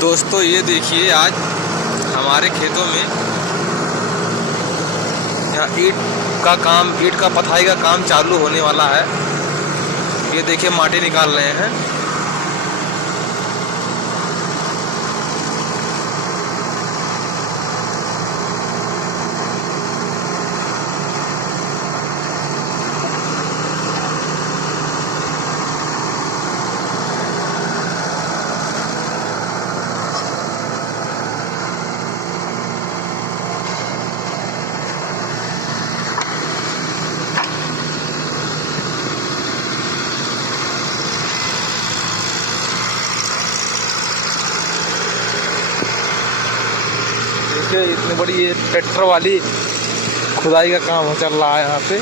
दोस्तों ये देखिए, आज हमारे खेतों में यहाँ ईंट का पथाई का काम चालू होने वाला है। ये देखिए माटी निकाल रहे हैं। देखिए इतनी बड़ी ये ट्रैक्टर वाली खुदाई का काम चल रहा है यहाँ पे।